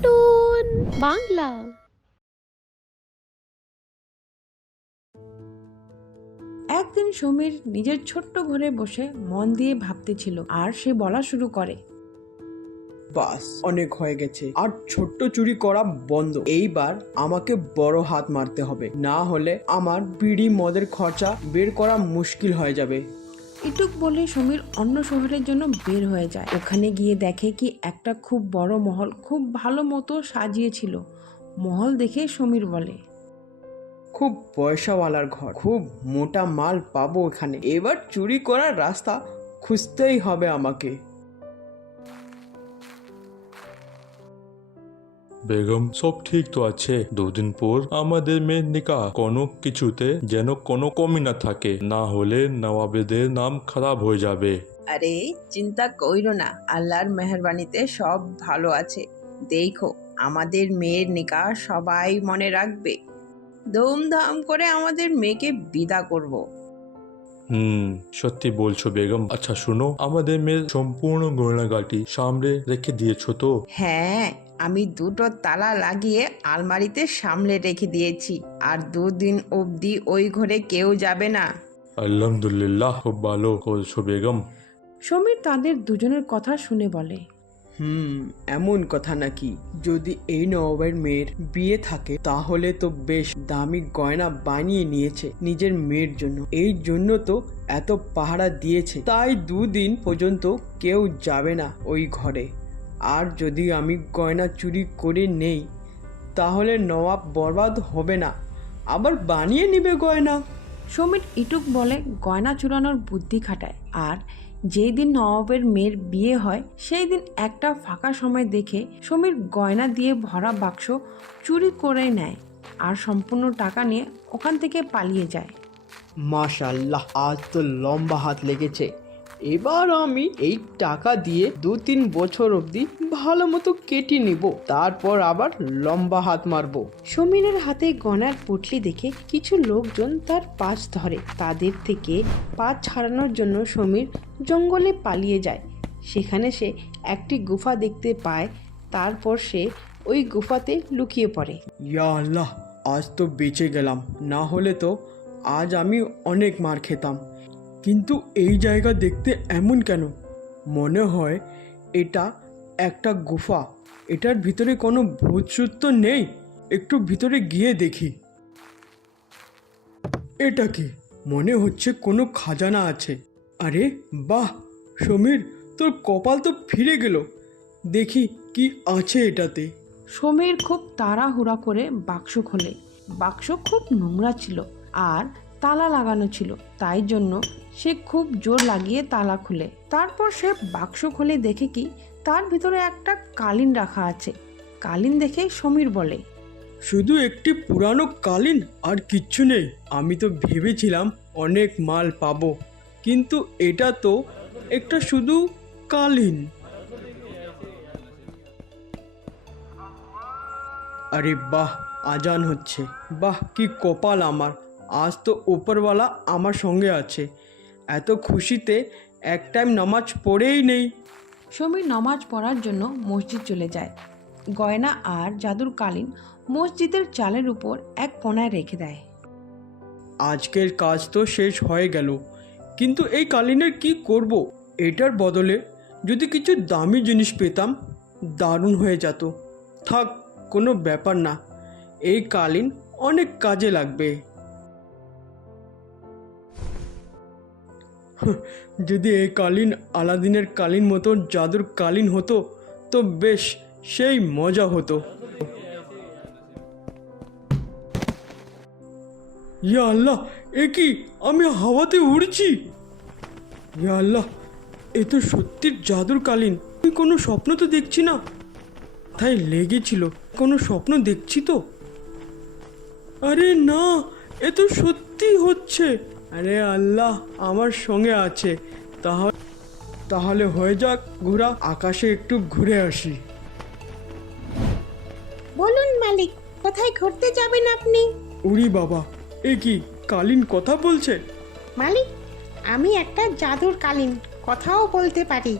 Cartoon Bangla. একদিন সমীর নিজের ছোট্ট ঘরে বসে মন দিয়ে ভাবতেছিল, আর সে বলা শুরু করে, বাস অনেক হয়ে গেছে, আর ছোট্ট চুরি করা বন্ধ। এইবার আমাকে বড় হাত মারতে হবে, না হলে আমার বিড়ি মদের খরচা বের করা মুশকিল হয়ে যাবে। এটুক বলে সমীর অন্য শহরের জন্য বের হয়ে যায়। ওখানে গিয়ে দেখে কি একটা খুব বড় মহল খুব ভালো মতো সাজিয়েছিল। মহল দেখে সমীর বলে, খুব পয়সাওয়ালার ঘর, খুব মোটা মাল পাবো এখানে। এবার চুরি করার রাস্তা খুঁজতেই হবে আমাকে। বেগম, সব ঠিক তো আছে? দুদিন পর আমাদের মেয়ের নিকাহ, কোনো কিছুতে যেন কোনো কমি না থাকে, না হলে নবাবেদের নাম খারাপ হয়ে যাবে। আরে চিন্তা কইরো না, আল্লাহর মেহেরবানিতে সব ভালো আছে। দেখো, আমাদের মেয়ের নিকাহ সবাই মনে রাখবে। ধুমধাম করে আমাদের মেয়েকে বিদা করব। সত্যি বলছো বেগম। আচ্ছা শুনো, আমাদের মেয়ের সম্পূর্ণ গয়নাগাটি সামনে রেখে দিয়েছো তো? হ্যাঁ, আমি দুটো তালা লাগিয়ে আলমারিতে সামলে রেখে দিয়েছি, আর 2 দিন অবধি ওই ঘরে কেউ যাবে না। আলহামদুলিল্লাহ, খুব ভালো করছো বেগম। সমীর তাদের দুজনের কথা শুনে বলে, এমন কথা নাকি? যদি এই নবাবের মেয়ের বিয়ে থাকে তাহলে তো বেশ দামি গয়না বানিয়ে নিয়েছে নিজের মেয়ের জন্য। এই জন্য তো এত পাহারা দিয়েছে, তাই 2 দিন পর্যন্ত কেউ যাবে না ওই ঘরে। আর যদি আমি গয়না চুরি করে নেই তাহলে নবাব বরবাদ হবে না, আবার বানিয়ে নিবে গয়না। সমীর ইটুক বলে গয়না চুরানোর বুদ্ধি খাটায়। আর যেই দিন নবাবের মেয়ের বিয়ে হয় সেই দিন একটা ফাঁকা সময় দেখে সমীর গয়না দিয়ে ভরা বাক্স চুরি করে নেয় আর সম্পূর্ণ টাকা নিয়ে ওখান থেকে পালিয়ে যায়। মাশাআল্লাহ, আজ তো লম্বা হাত লেগেছে। এবার আমি এই টাকা দিয়ে 2-3 বছর অবধি ভালো মতো কেটে নিব, তারপর আবার লম্বা হাত মারবো। সমীরের হাতে গয়নার পুটলি দেখে কিছু লোকজন তার পাশ ধরে। তাদের থেকে পা ছাড়ানোর জন্য সমীর জঙ্গলে পালিয়ে যায়। সেখানে সে একটি গুফা দেখতে পায়। তারপর সে ওই গুফাতে লুকিয়ে পড়ে। ইয়া আল্লাহ, আজ তো বেঁচে গেলাম, না হলে তো আজ আমি অনেক মার খেতাম। কিন্তু এই জায়গা দেখতে এমন কেন? মনে হয় এটা একটা গুফা। এটার ভিতরে কোনো ভূতসূত তো নেই? একটু ভিতরে গিয়ে দেখি। এটা কি? মনে হচ্ছে কোনো খাজানা আছে। আরে বাহ সমীর, তোর কপাল তো ফিরে গেল। দেখি কি আছে এটাতে। সমীর খুব তাড়াহুড়া করে বাক্স খোলে। বাক্স খুব নোংরা ছিল আর তালা লাগানো ছিল, তাই জন্য সে খুব জোর লাগিয়ে তালা খুলে। তারপর সে বাক্স খুলে দেখে কি তার ভিতরে একটা কালিন রাখা আছে। কালিন দেখে সমীর বলে, শুধু একটি পুরানো কালিন, আর কিচ্ছু নেই? আমি তো ভেবেছিলাম অনেক মাল পাবো, কিন্তু এটা তো একটা শুধু কালিন। আরে বাহ, আজান হচ্ছে। বাহ, কি কপাল আমার, আজ তো উপরওয়ালা আমার সঙ্গে আছে। এত খুশিতে এক টাইম নামাজ পড়েই নেই। সমীর নামাজ পড়ার জন্য মসজিদ চলে যায়। গয়না আর জাদুর কালিন মসজিদের চালের উপর এক কোণায় রেখে দেয়। আজকের কাজ তো শেষ হয়ে গেল, কিন্তু এই কালিনের কি করব? এটার বদলে যদি কিছু দামি জিনিস পেতাম দারুণ হয়ে যেত। থাক, কোনো ব্যাপার না, এই কালিন অনেক কাজে লাগবে। যদি এই কালিন আলাদিনের কালিন মতো জাদুর কালিন হতো তো বেশ সেই মজা হতো। ইয়া আল্লাহ, এ কি? আমি হাওয়াতে উড়ছি। ইয়া আল্লাহ, এ তো সত্যির জাদুর কালিন। আমি কোনো স্বপ্ন তো দেখছি না। তাই লেগেছিল কোনো স্বপ্ন দেখছি তো? আরে না, এ তো সত্যি হচ্ছে। আরে আল্লাহ আমার সঙ্গে আছে। তাহলে হয়ে যাক ঘোরা, আকাশে একটু ঘুরে আসি। বলুন মালিক, কোথায় ঘুরতে যাবেন আপনি? উরি বাবা, এ কি কালিন কথা বলছে? মালিক, আমি একটা জাদুর কালিন, কথাও বলতে পারি।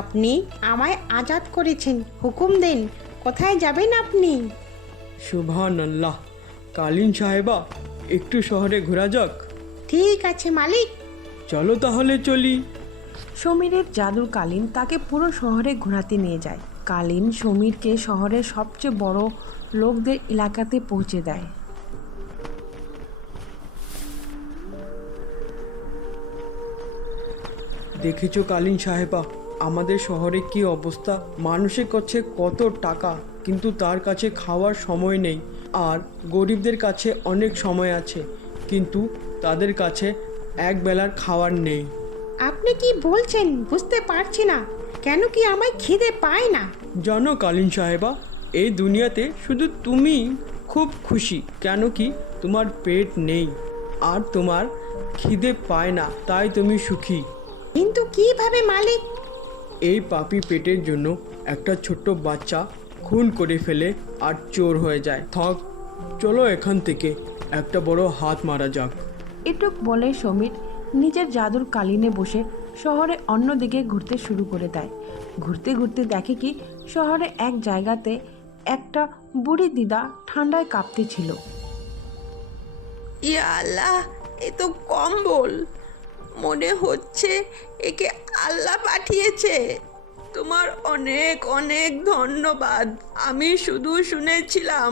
আপনি আমায় আজাদ করেছেন, হুকুম দেন কোথায় যাবেন আপনি? সুবহান আল্লাহ। কালীন সাহেবা, একটু শহরে ঘোরা যাক। ঠিক আছে মালিক। চলো তাহলে চলি। সমীরের জাদুর কালীন তাকে পুরো শহরে ঘোরাতে নিয়ে যায়। কালীন সমীরকে শহরের সবচেয়ে বড় লোকদের এলাকাতে পৌঁছে দেয়। দেখেছো কালীন সাহেবা, আমাদের শহরে কি অবস্থা? মানুষের কাছে কত টাকা, কিন্তু তার কাছে খাওয়ার সময় নেই। আর গরিবদের কাছে অনেক সময় আছে, কিন্তু তাদের কাছে এক বেলার খাওয়ার নেই। আপনি কি বলছেন বুঝতে পারছি না। কেন কি আমায় খিদে পায় না? জানো কালীন সাহেবা, এই দুনিয়াতে শুধু তুমি খুব খুশি, কেন কি তোমার পেট নেই আর তোমার খিদে পায় না, তাই তুমি সুখী। কিন্তু কিভাবে মালিক? এই পাপি পেটের জন্য একটা ছোট্ট বাচ্চা খুন করে ফেলে আর চোর হয়ে যায়। থাক, চলো এখান থেকে একটা বড় হাত মারা যাক। এটুক বলে সমীর নিজের জাদুর কালীনে বসে শহরে অন্যদিকে ঘুরতে শুরু করে দেয়। ঘুরতে ঘুরতে দেখে কি শহরে এক জায়গাতে একটা বুড়ি দিদা ঠান্ডায় কাঁপতেছিল। ইয়া আল্লাহ, এ তো কম্বল। মনে হচ্ছে একে আল্লাহ পাঠিয়েছে। তোমার অনেক অনেক ধন্যবাদ। আমি শুধু শুনেছিলাম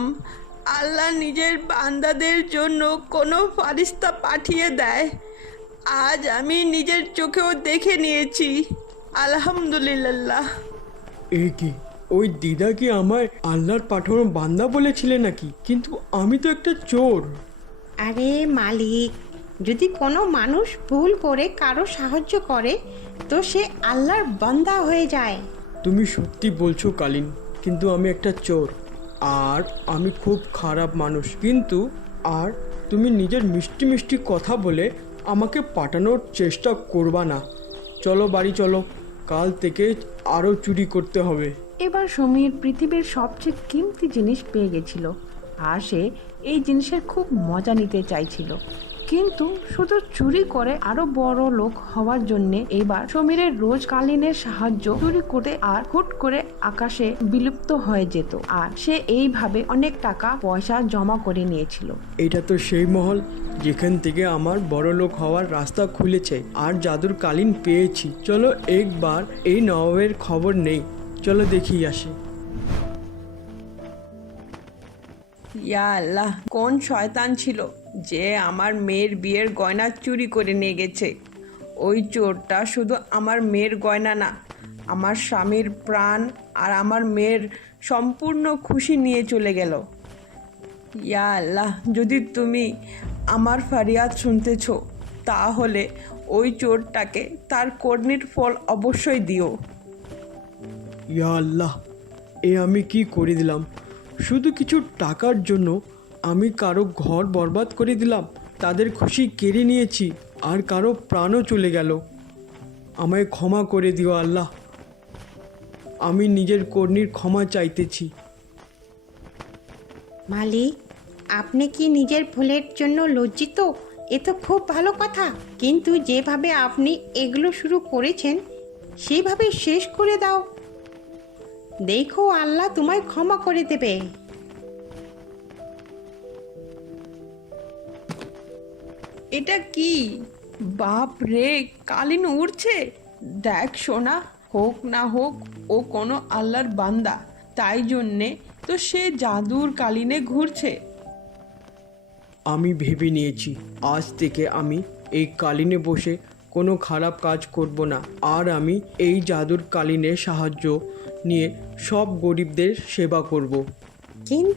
আল্লাহ নিজের বান্দাদের জন্য কোনো ফারিস্তা পাঠিয়ে দেয়। আজ আমি নিজের চোখেও দেখে নিয়েছি। আলহামদুলিল্লাহ। এ কি, ওই দিদা কি আমায় আল্লাহর পাঠানো বান্দা বলেছিলে নাকি? কিন্তু আমি তো একটা চোর। আরে মালিক, যদি কোনো মানুষ ভুল করে কারো সাহায্য করে তো সে আল্লাহর বান্দা হয়ে যায়। তুমি সত্যি বলছো কালীন, কিন্তু আমি একটা চোর আর আমি খুব খারাপ মানুষ। কিন্তু আর তুমি নিজের মিষ্টি মিষ্টি কথা বলে আমাকে পাঠানোর চেষ্টা করবা না। চলো বাড়ি চলো, কাল থেকে আরও চুরি করতে হবে। এবার সমীর পৃথিবীর সবচেয়ে কিমতি জিনিস পেয়ে গেছিল আর সে এই জিনিসের খুব মজা নিতে চাইছিল, কিন্তু শুধু চুরি করে আরো বড় লোক হওয়ার জন্য এবার সমীরের রোজ কালীনের সাহায্য চুরি করে আর হুট করে আকাশে বিলুপ্ত হয়ে যেত আর সে এইভাবে অনেক টাকা পয়সা জমা করে নিয়েছিল। এটা তো সেই মহল যেখান থেকে আমার বড় লোক হওয়ার রাস্তা খুলেছে আর জাদুর কালীন পেয়েছি। চলো একবার এই নবাবের খবর নেই, চলো দেখি আসি। ইয়া আল্লাহ, কোন শয়তান ছিল যে আমার মেয়ের বিয়ের গয়না চুরি করে নিয়ে গেছে? ওই চোরটা শুধু আমার মেয়ের গয়না না, আমার স্বামীর প্রাণ আর আমার মেয়ের সম্পূর্ণ খুশি নিয়ে চলে গেল। ইয়া আল্লাহ, যদি তুমি আমার ফরিয়াদ শুনতেছ তাহলে ওই চোরটাকে তার কর্ণের ফল অবশ্যই দিও। ইয়া আল্লাহ, এ আমি কি করে দিলাম? শুধু কিছু টাকার জন্য আমি কারো ঘর বরবাদ করে দিলাম, তাদের খুশি কেড়ে নিয়েছি আর কারো প্রাণও চলে গেল। আমায় ক্ষমা করে দিও আল্লাহ, আমি নিজের কর্ণীর ক্ষমা চাইতেছি। মালিক, আপনি কি নিজের ভুলের জন্য লজ্জিত? এ তো খুব ভালো কথা, কিন্তু যেভাবে আপনি এগুলো শুরু করেছেন সেভাবে শেষ করে দাও। দেখো আল্লাহ তোমায় ক্ষমা করে দেবে। এটা কি? বাপ রে, কালীন উড়ছে! দেখ সোনা, হোক না হোক ও কোনো আল্লাহর বান্দা, তাই জন্যে তো সে জাদুর কালীনে ঘুরছে। আমি ভেবে নিয়েছি আজ থেকে আমি এই কালীনে বসে কোনো খারাপ কাজ করব না, আর আমি এই জাদুর কালীনের সাহায্য নিয়ে সব গরিবদের সেবা করব। কিন্তু